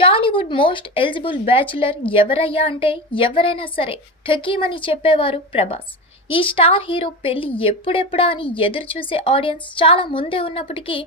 Tollywood most eligible bachelor ఎవరయ్యా అంటే ఎవరైనా సరే ఠకీమని చెప్పేవారు ప్రభాస్. ఈ స్టార్ హీరో పెళ్ళి ఎప్పుడెప్పుడా అని ఎదురు చూసే ఆడియన్స్ చాలా ముందే ఉన్నప్పటికీ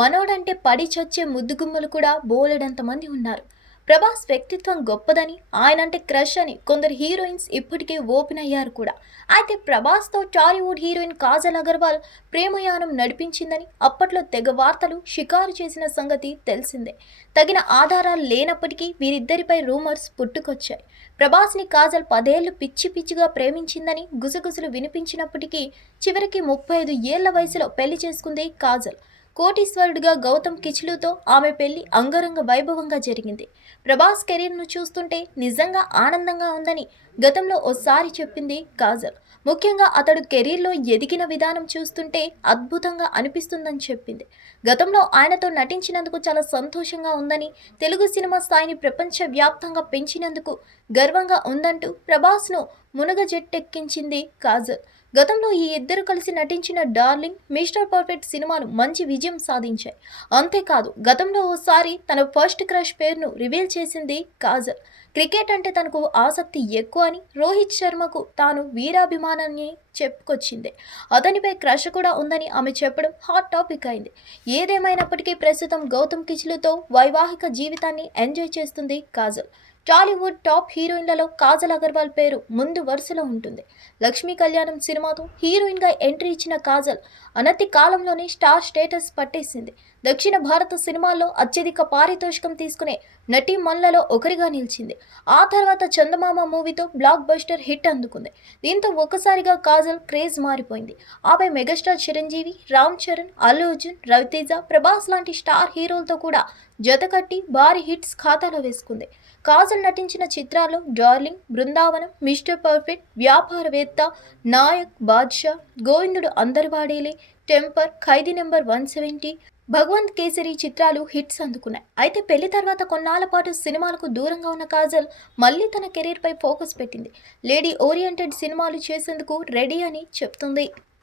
మనోడంటే పడి చచ్చే ముద్దుగుమ్మలు కూడా బోలెడంత మంది ఉన్నారు. ప్రభాస్ వ్యక్తిత్వం గొప్పదని ఆయనంటే క్రష్ అని కొందరు హీరోయిన్స్ ఇప్పటికే ఓపెన్ అయ్యారు కూడా. అయితే ప్రభాస్తో టాలీవుడ్ హీరోయిన్ కాజల్ అగర్వాల్ ప్రేమయానం నడిపించిందని అప్పట్లో తెగ వార్తలు షికారు చేసిన సంగతి తెలిసిందే. తగిన ఆధారాలు లేనప్పటికీ వీరిద్దరిపై రూమర్స్ పుట్టుకొచ్చాయి. ప్రభాస్ని కాజల్ పదేళ్ళు పిచ్చి పిచ్చిగా ప్రేమించిందని గుసగుసలు వినిపించినప్పటికీ చివరికి ముప్పై ఐదు ఏళ్ళ వయసులో పెళ్ళి చేసుకుంది కాజల్. కోటీశ్వరుడిగా గౌతమ్ కిచ్లుతో ఆమె పెళ్ళి అంగరంగ వైభవంగా జరిగింది. ప్రభాస్ కెరీర్ను చూస్తుంటే నిజంగా ఆనందంగా ఉందని గతంలో ఓసారి చెప్పింది కాజల్ ముఖ్యంగా అతడు కెరీర్లో ఎదిగిన విధానం చూస్తుంటే అద్భుతంగా అనిపిస్తుందని చెప్పింది. గతంలో ఆయనతో నటించినందుకు చాలా సంతోషంగా ఉందని తెలుగు సినిమా స్థాయిని ప్రపంచవ్యాప్తంగా పెంచినందుకు గర్వంగా ఉందంటూ ప్రభాస్ను మునగ జట్టెక్కించింది కాజల్ గతంలో ఈ ఇద్దరు కలిసి నటించిన డార్లింగ్ మిస్టర్ పర్ఫెక్ట్ సినిమాలు మంచి విజయం సాధించాయి. అంతేకాదు గతంలో ఓసారి తన ఫస్ట్ క్రష్ పేరును రివీల్ చేసింది కాజల్. క్రికెట్ అంటే తనకు ఆసక్తి ఎక్కువ అని రోహిత్ శర్మకు తాను వీరాభిమానాన్ని చెప్పుకొచ్చింది. అతనిపై క్రష్ కూడా ఉందని ఆమె చెప్పడం హాట్ టాపిక్ అయింది. ఏదేమైనప్పటికీ ప్రస్తుతం గౌతమ్ కిచ్లుతో వైవాహిక జీవితాన్ని ఎంజాయ్ చేస్తుంది కాజల్. టాలీవుడ్ టాప్ హీరోయిన్లలో కాజల్ అగర్వాల్ పేరు ముందు వరుసలో ఉంటుంది. లక్ష్మీ కళ్యాణం సినిమాతో హీరోయిన్గా ఎంట్రీ ఇచ్చిన కాజల్ అనతి కాలంలోనే స్టార్ స్టేటస్ పట్టేసింది. దక్షిణ భారత సినిమాల్లో అత్యధిక పారితోషికం తీసుకునే నటీ మల్లలో ఒకరిగా నిలిచింది. ఆ తర్వాత చందమామ మూవీతో బ్లాక్ బస్టర్ హిట్ అందుకుంది. దీంతో ఒక్కసారిగా కాజల్ క్రేజ్ మారిపోయింది. ఆపై మెగాస్టార్ చిరంజీవి రామ్ చరణ్ అల్లు అర్జున్ రవితేజ ప్రభాస్ లాంటి స్టార్ హీరోలతో కూడా జతకట్టి భారీ హిట్స్ ఖాతాలో వేసుకుంది. కాజల్ నటించిన చిత్రాల్లో డార్లింగ్ బృందావనం మిస్టర్ పర్ఫెక్ట్ వ్యాపారవేత్త Nayak Badshah Govindudu Andarivadele temper Khaidi number one seventy Bhagavanth Kesari చిత్రాలు హిట్స్ అందుకున్నాయి. అయితే పెళ్ళి తర్వాత కొన్నాళ్ళ పాటు సినిమాలకు దూరంగా ఉన్న కాజల్ మళ్ళీ తన కెరీర్పై ఫోకస్ పెట్టింది. లేడీ ఓరియంటెడ్ సినిమాలు చేసేందుకు రెడీ అని చెప్తుంది.